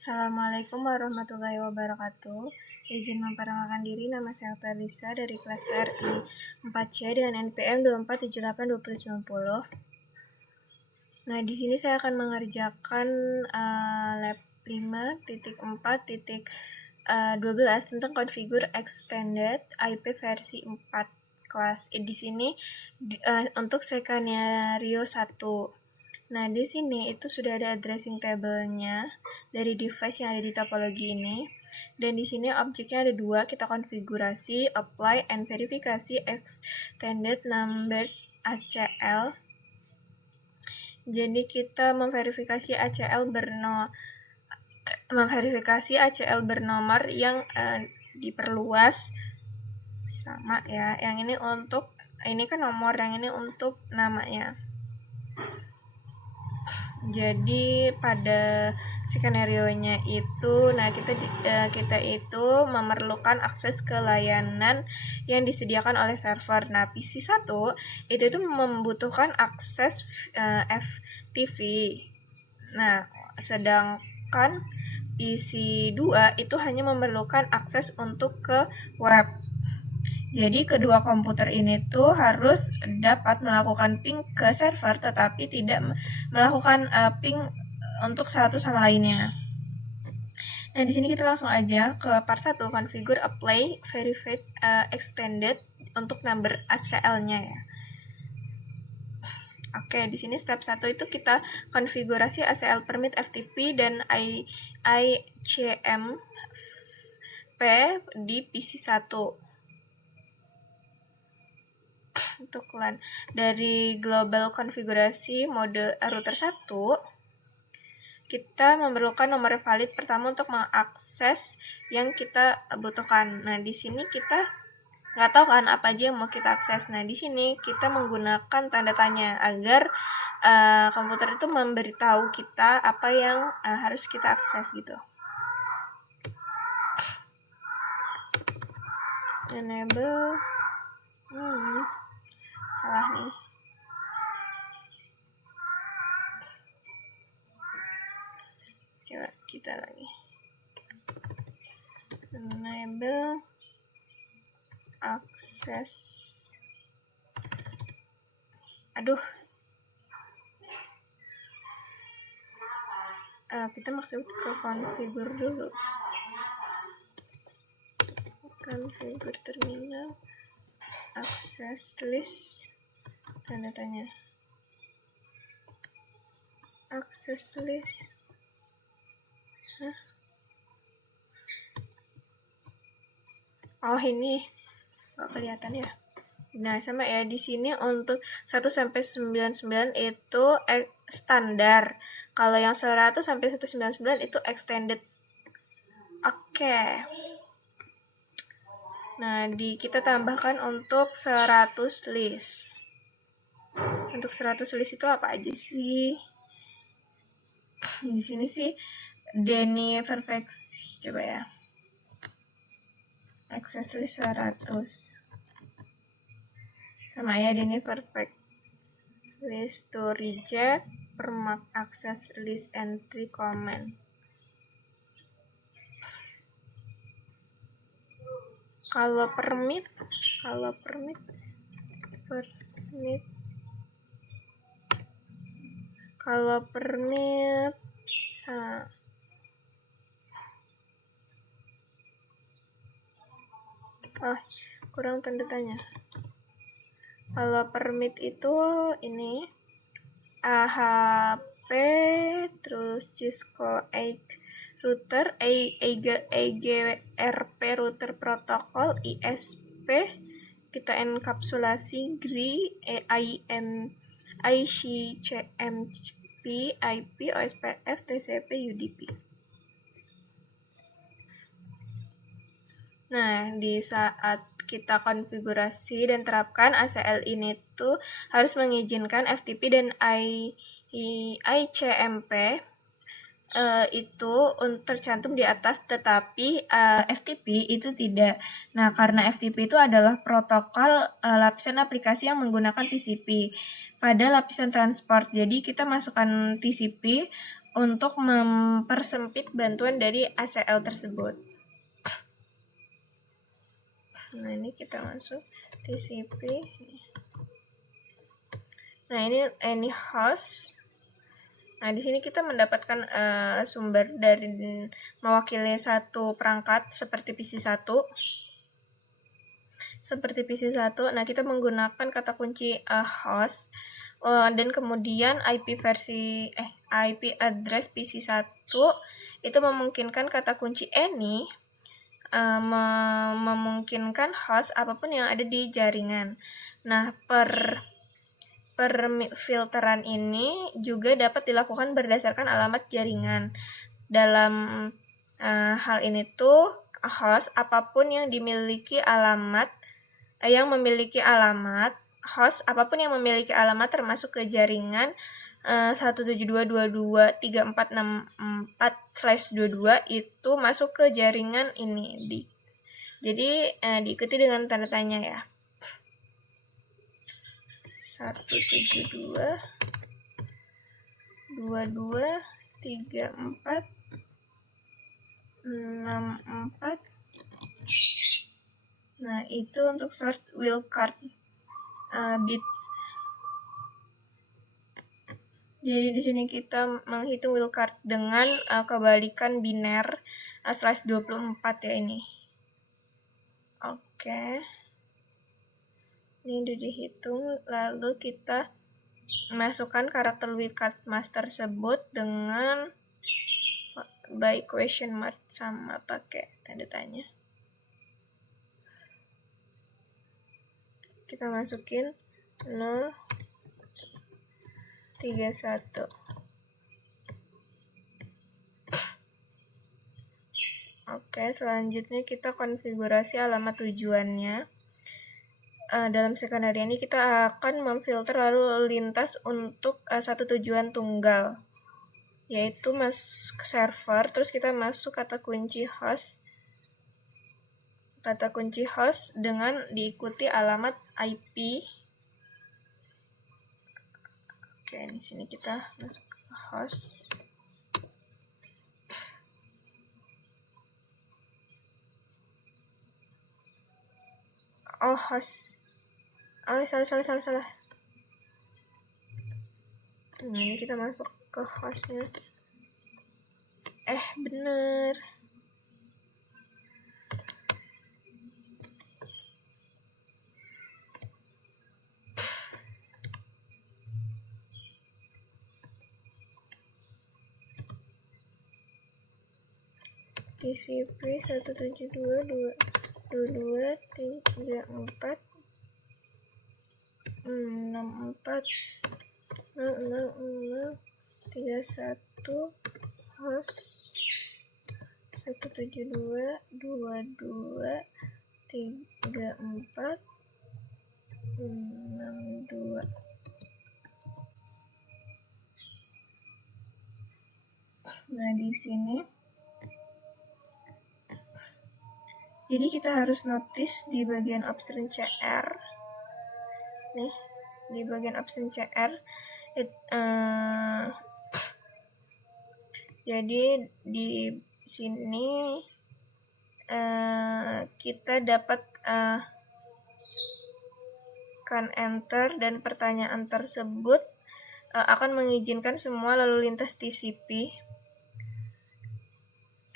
Assalamualaikum warahmatullahi wabarakatuh. Izin memperkenalkan diri, nama saya Lisa dari kelas TRI 4C dengan NPM 24782090. Nah, di sini saya akan mengerjakan lab 5.4.12 tentang configure extended IP versi 4 kelas. Di sini untuk skenario 1. Nah, di sini itu sudah ada addressing table-nya dari device yang ada di topologi ini. Dan di sini objeknya ada 2, kita konfigurasi, apply, and verifikasi extended number ACL. Jadi kita memverifikasi ACL bernomor yang diperluas sama ya. Yang ini kan nomor, yang ini untuk namanya. Jadi pada skenario-nya itu, kita itu memerlukan akses ke layanan yang disediakan oleh server. Nah, PC1 itu membutuhkan akses FTP. Nah, sedangkan PC2 itu hanya memerlukan akses untuk ke web. Jadi kedua komputer ini tuh harus dapat melakukan ping ke server, tetapi tidak melakukan ping untuk satu sama lainnya. Nah, di sini kita langsung aja ke part 1, configure apply verified extended untuk number ACL-nya ya. Oke, di sini step 1 itu kita konfigurasi ACL permit FTP dan ICMP di PC1. Untuk LAN dari global konfigurasi mode router 1, kita memerlukan nomor valid pertama untuk mengakses yang kita butuhkan. Nah, di sini kita nggak tahu kan apa aja yang mau kita akses. Nah, di sini kita menggunakan tanda tanya agar komputer itu memberitahu kita apa yang harus kita akses gitu. Enable salah nih. Coba kita lagi. Enable access. Kita maksud ke configure dulu. Configure terminal, access list, tanda tanya. Access list. Oh, ini nggak kelihatan ya. Nah, sama ya, di sini untuk 1-99 itu standar. Kalau yang 100-199 itu extended. Oke. Nah, kita tambahkan untuk 100 list. Untuk 100 list itu apa aja sih? Di sini sih Denny Perfect, coba ya. Access list 100. Sama ya, Denny Perfect. List to reject, permak access list entry comment. Kalau permit kurang tanda tanya. Kalau permit itu ini AHP, terus Cisco 8 router, EGRP router protokol, ISP, kita enkapsulasi GRI, ICMP, IP, OSPF, TCP, UDP. Nah, di saat kita konfigurasi dan terapkan ACL ini tuh harus mengizinkan FTP dan ICMP itu tercantum di atas, tetapi FTP itu tidak. Nah, karena FTP itu adalah protokol lapisan aplikasi yang menggunakan TCP pada lapisan transport. Jadi kita masukkan TCP untuk mempersempit bantuan dari ACL tersebut. Nah, ini kita masuk TCP. Nah, ini host. Nah, di sini kita mendapatkan sumber dari mewakili satu perangkat seperti PC1. Nah, kita menggunakan kata kunci host dan kemudian IP address PC1 itu memungkinkan kata kunci any memungkinkan host apapun yang ada di jaringan. Nah, filteran ini juga dapat dilakukan berdasarkan alamat jaringan. Dalam hal ini tuh host apapun yang memiliki alamat host apapun yang memiliki alamat termasuk ke jaringan 172.223.464/22 itu masuk ke jaringan ini. Jadi diikuti dengan tanda tanya ya. 172.223.464. Nah, itu untuk source wildcard bits. Jadi di sini kita menghitung wildcard dengan kebalikan biner /24 ya ini. Oke. Ini udah dihitung, lalu kita masukkan karakter wildcard master tersebut dengan by question mark sama pakai tanda tanya. Kita masukin 031. Oke, selanjutnya kita konfigurasi alamat tujuannya. Dalam skenario ini kita akan memfilter lalu lintas untuk satu tujuan tunggal, yaitu masuk ke server, terus kita masuk kata kunci host dengan diikuti alamat IP. Oke, di sini kita masuk ke host. Host. Salah. Nah, ini kita masuk ke hostnya. Bener. TCP 172.223.464 host 172.223.462. Nah, di sini jadi kita harus notice di bagian option CR. Nih, di bagian option CR jadi di sini kita dapat kan enter dan pertanyaan tersebut akan mengizinkan semua lalu lintas TCP.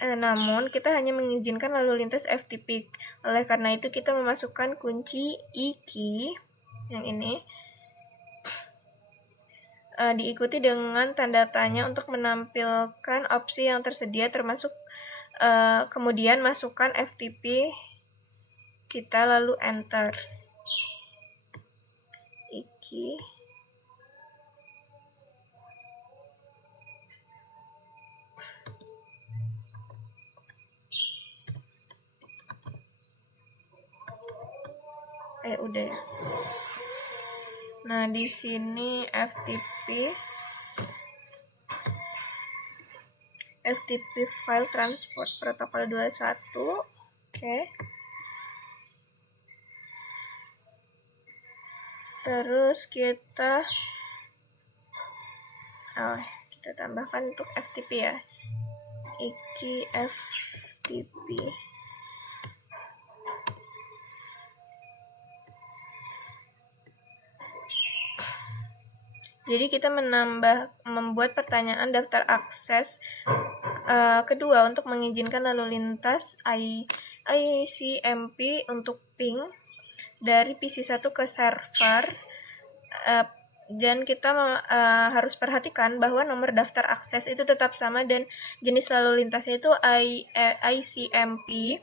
Namun kita hanya mengizinkan lalu lintas FTP. Oleh karena itu kita memasukkan kunci e-key yang ini diikuti dengan tanda tanya untuk menampilkan opsi yang tersedia termasuk kemudian masukkan FTP kita lalu enter e-key. Udah ya. Nah, di sini FTP file transport protokol 21. Oke. Terus kita Kita tambahkan untuk FTP ya, iki FTP. Jadi kita membuat pertanyaan daftar akses kedua untuk mengizinkan lalu lintas ICMP untuk ping dari PC1 ke server, dan kita harus perhatikan bahwa nomor daftar akses itu tetap sama dan jenis lalu lintasnya itu ICMP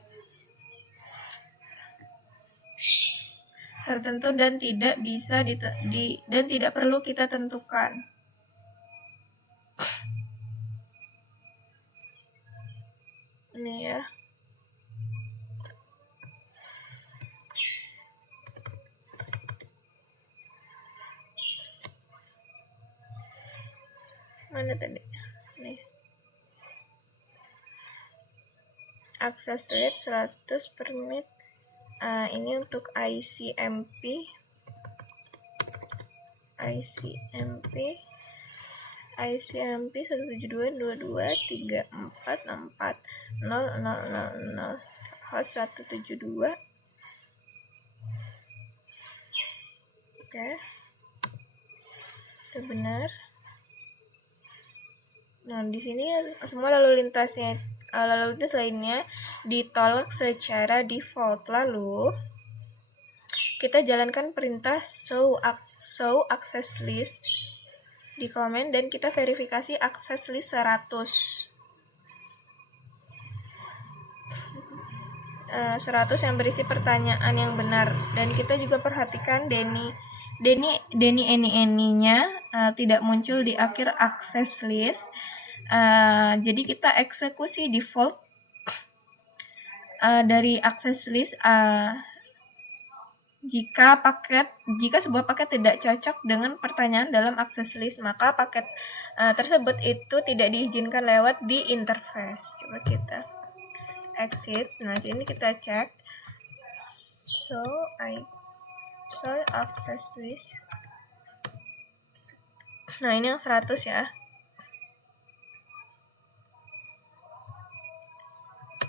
tertentu dan tidak bisa dan tidak perlu kita tentukan. Ini ya. Mana tadi? Nih. Access rate 100 per menit. Ini untuk ICMP 172.22.34.64.0.000 host 172. Oke. Udah benar. Nah, di sini semua lalu lintas lainnya ditolak secara default. Lalu kita jalankan perintah show access list di komen dan kita verifikasi access list 100. 100 yang berisi pertanyaan yang benar, dan kita juga perhatikan Eni-nya tidak muncul di akhir access list. Jadi kita eksekusi default dari access list jika sebuah paket tidak cocok dengan pertanyaan dalam access list, maka paket tersebut itu tidak diizinkan lewat di interface. Coba kita exit. Nah, ini kita cek show access list. Nah, ini yang 100 ya.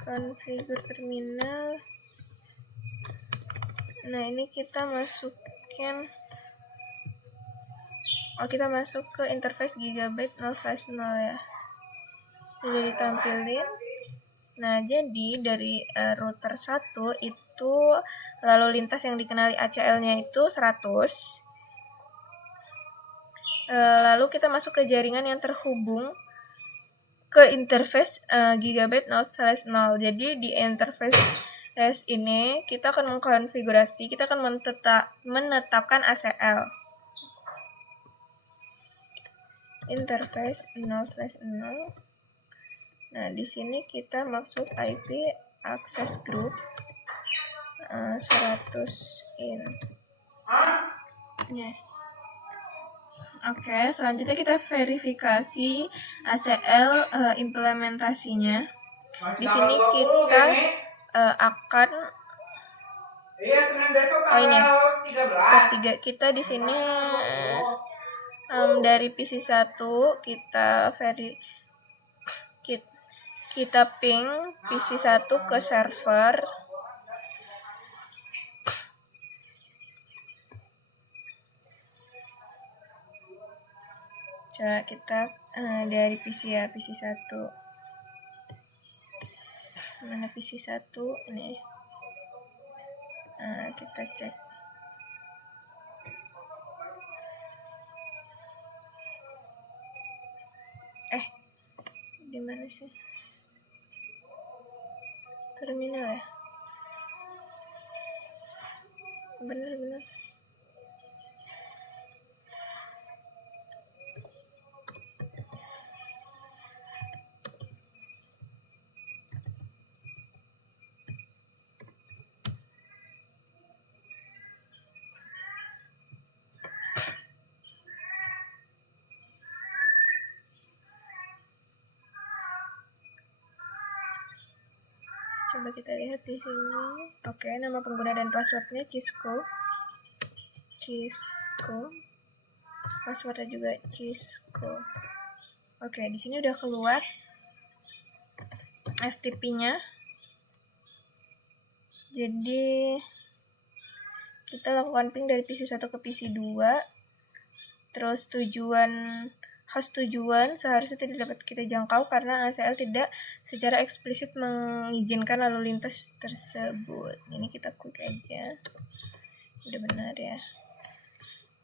Configure terminal. Nah, ini kita masukin kita masuk ke interface Gigabyte 0/0 ya. Sudah ditampilin. Nah, jadi dari router 1 itu lalu lintas yang dikenali ACL-nya itu 100. Lalu kita masuk ke jaringan yang terhubung ke interface Gigabyte 0/0. Jadi di interface ini kita akan mengkonfigurasi, kita akan menetapkan ACL. Interface 0/0. Nah, di sini kita maksud IP access group 100 in. Yeah. Oke, selanjutnya kita verifikasi ACL implementasinya. Di sini kita akan ini ya, step 3 kita di sini dari PC1 kita ping PC1 ke server. Coba kita dari PC1. Mana PC1 ini? Kita cek. Di mana sih? Terminal ya? Bener. Coba kita lihat di sini. Oke, nama pengguna dan passwordnya Cisco. Passwordnya juga Cisco. Oke, di sini udah keluar FTP-nya. Jadi kita lakukan ping dari PC1 ke PC2. Terus host tujuan seharusnya tidak dapat kita jangkau karena ACL tidak secara eksplisit mengizinkan lalu lintas tersebut. Ini kita klik aja. Udah benar ya.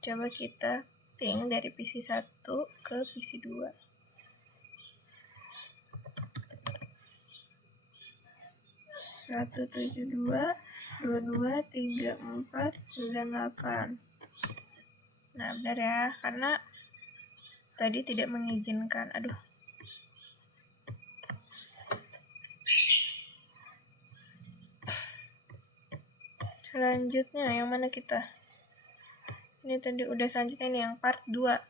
Coba kita ping dari PC1 ke PC2. 172.22.34.98. Nah, benar ya, karena tadi tidak mengizinkan. Aduh. Selanjutnya yang mana kita? Ini tadi udah, selanjutnya ini yang part 2.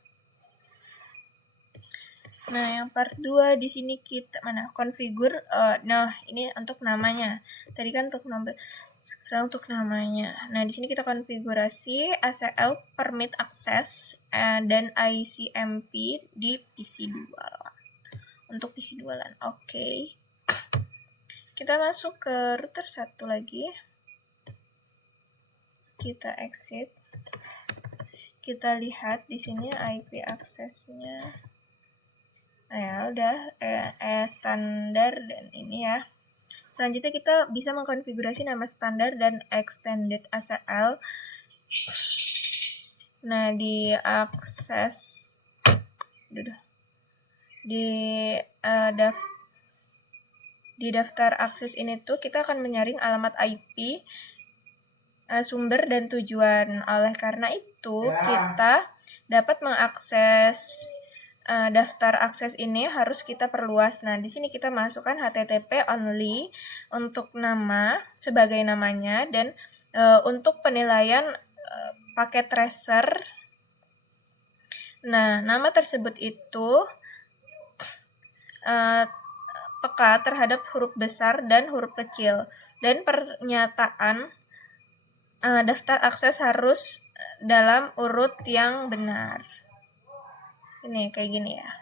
Nah, yang part 2 di sini kita configure. Nah, ini untuk namanya. Tadi kan untuk nomor, sekarang untuk namanya. Nah, di sini kita konfigurasi ACL permit access dan ICMP di PC2 untuk PC2 LAN. Oke. Kita masuk ke router satu lagi. Kita exit. Kita lihat di sini IP aksesnya. Nah, ya udah standar dan ini ya. Selanjutnya kita bisa mengkonfigurasi nama standar dan extended ACL. Nah, di akses di daftar akses ini tuh kita akan menyaring alamat IP, sumber dan tujuan. Oleh karena itu, kita dapat mengakses daftar akses ini harus kita perluas. Nah, di sini kita masukkan HTTP only untuk nama sebagai namanya, dan untuk penilaian paket tracer. Nah, nama tersebut itu peka terhadap huruf besar dan huruf kecil, dan pernyataan daftar akses harus dalam urut yang benar. Ini kayak gini ya.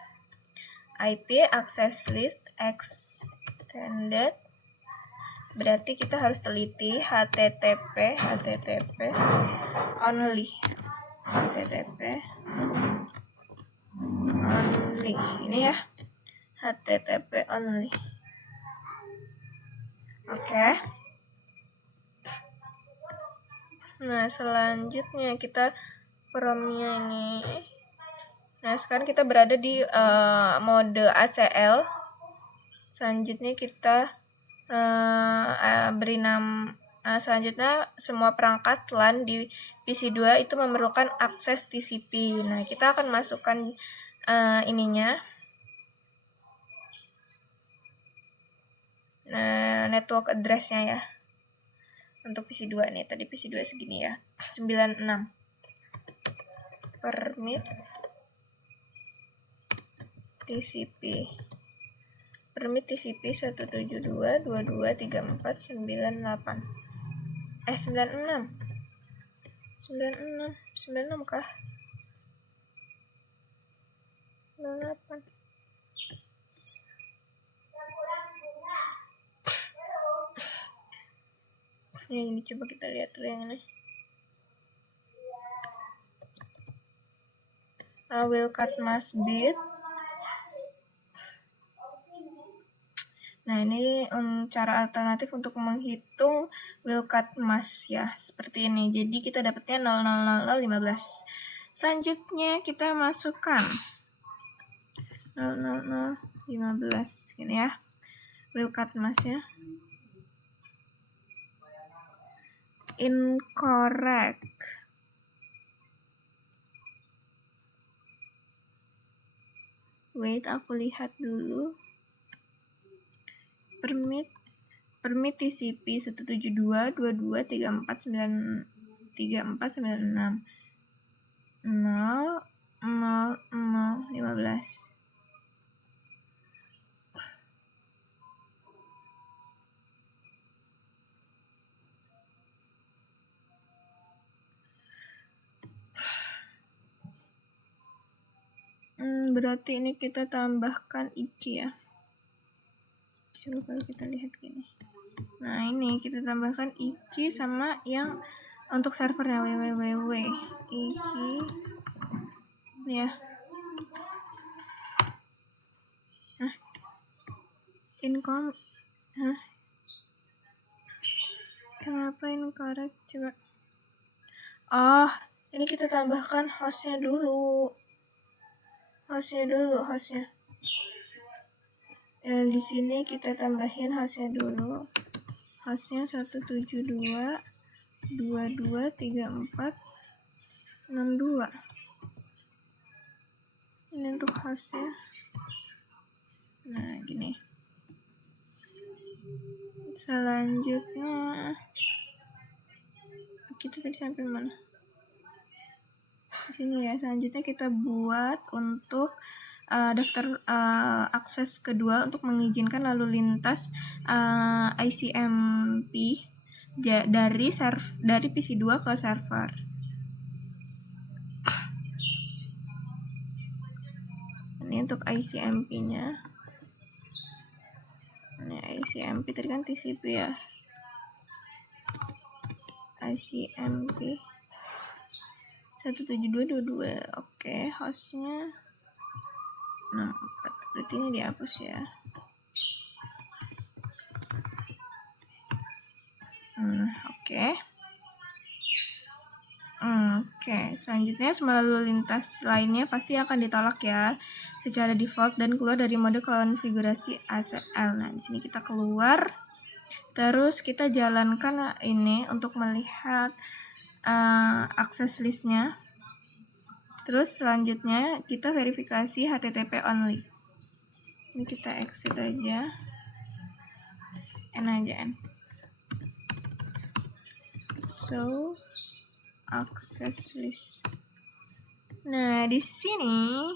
IP access list extended, berarti kita harus teliti HTTP only. HTTP only. Ini ya. HTTP only. Oke. Nah, selanjutnya kita promnya ini. Nah, sekarang kita berada di mode ACL. Selanjutnya kita beri nama. Selanjutnya semua perangkat LAN di PC2 itu memerlukan akses TCP. Nah, kita akan masukkan ininya. Nah, network address-nya ya. Untuk PC2 nih, tadi PC2 segini ya. 96. Permit TCP. Permit TCP 172.22.34.98. 96. 96 kah? 98. Ya, ini coba kita lihat dulu yang ini. I will cut mask bit. Nah, ini cara alternatif untuk menghitung will cut mask ya, seperti ini. Jadi kita dapatnya 0,00015. Selanjutnya kita masukkan 0,00015 ini ya. Will cut mask-nya. Incorrect. Wait, aku lihat dulu. Permit TCP 172.22.34.96 0,00015. berarti ini kita tambahkan IC ya. Coba kalau kita lihat gini. Nah, ini kita tambahkan IC sama yang untuk servernya www IC ya. Nah, income. Kenapa ini korek? Coba. Oh, ini kita tambahkan hostnya dulu. Hostnya. Ya, di sini kita tambahin hostnya dulu. Hostnya 172.2234.62. Ini untuk hostnya. Nah, gini. Selanjutnya kita tadi sampai mana? Di sini ya. Selanjutnya kita buat untuk daftar akses kedua untuk mengizinkan lalu lintas ICMP dari PC2 ke server. Ini untuk ICMP-nya. Ini ICMP tadi kan TCP ya. ICMP 172.22. Oke, hostnya 64. Berarti ini dihapus ya. Oke. Selanjutnya semua lalu lintas lainnya pasti akan ditolak ya secara default dan keluar dari mode konfigurasi ACL. Nah, di sini kita keluar. Terus kita jalankan ini untuk melihat akses listnya. Terus selanjutnya kita verifikasi HTTP only. Ini kita exit aja. N aja N. So access list. Nah, di sini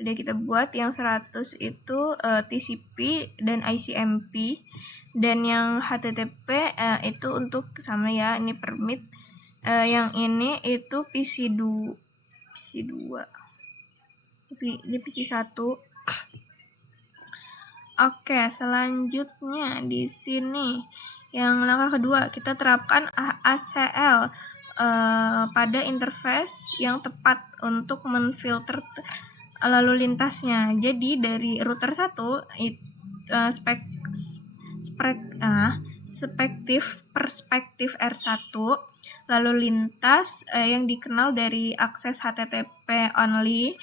udah kita buat yang 100 itu TCP dan ICMP, dan yang HTTP itu untuk sama ya, ini permit. Yang ini itu PC2. Ini PC1. Oke, selanjutnya di sini yang langkah kedua kita terapkan ACL pada interface yang tepat untuk menfilter lalu lintasnya. Jadi dari router 1 perspektif R1 lalu lintas yang dikenal dari akses HTTP only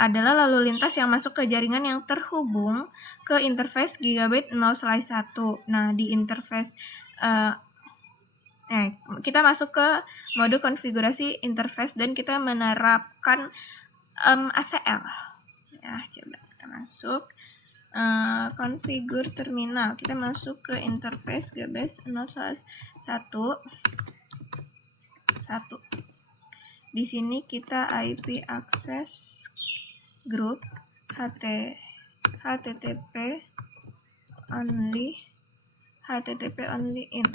adalah lalu lintas yang masuk ke jaringan yang terhubung ke interface gigabit 0/1. Nah, di interface kita masuk ke mode konfigurasi interface dan kita menerapkan ACL. Ya, coba kita masuk configure terminal. Kita masuk ke interface gigabit 0/1. Di sini kita IP access group HTTP only in.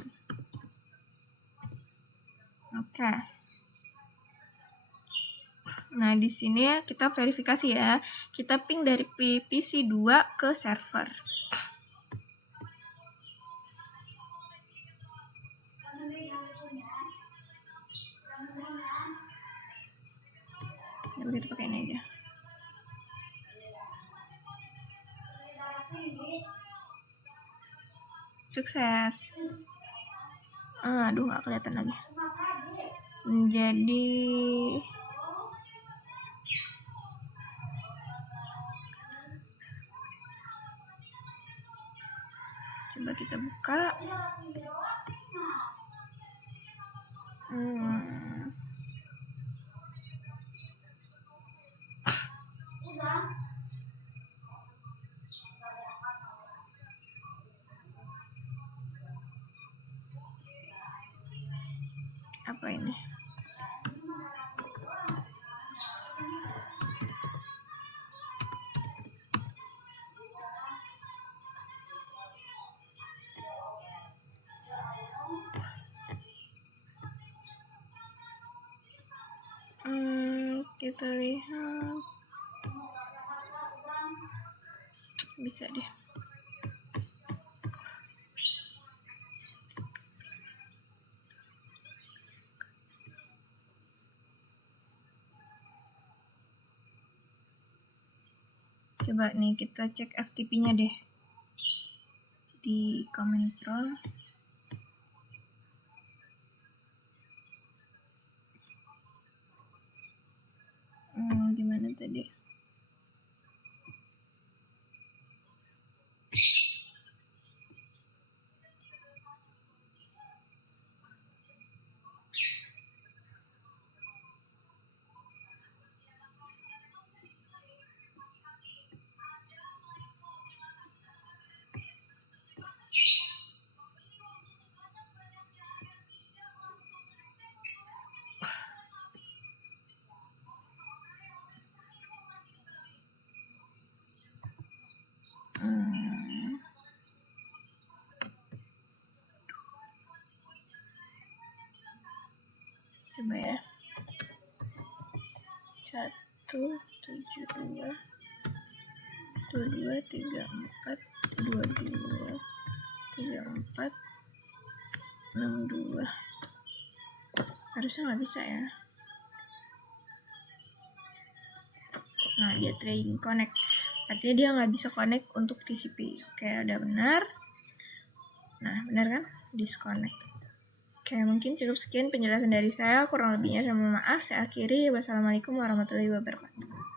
Oke. Nah, di sini kita verifikasi ya. Kita ping dari PC2 ke server. Kita pakai ini aja. Sukses. Aduh, nggak kelihatan lagi. Jadi coba kita buka. Apa ini? Kita lihat. bisa deh. Coba nih kita cek FTP-nya deh di command prompt. Gimana tadi? Coba ya. 172 22 34 22 34 62. Harusnya nggak bisa ya. Nah, dia trying connect. Artinya dia nggak bisa connect untuk TCP. Oke, udah benar. Nah, benar kan? Disconnect. Oke, mungkin cukup sekian penjelasan dari saya. Kurang lebihnya saya mohon maaf. Saya akhiri. Wassalamualaikum warahmatullahi wabarakatuh.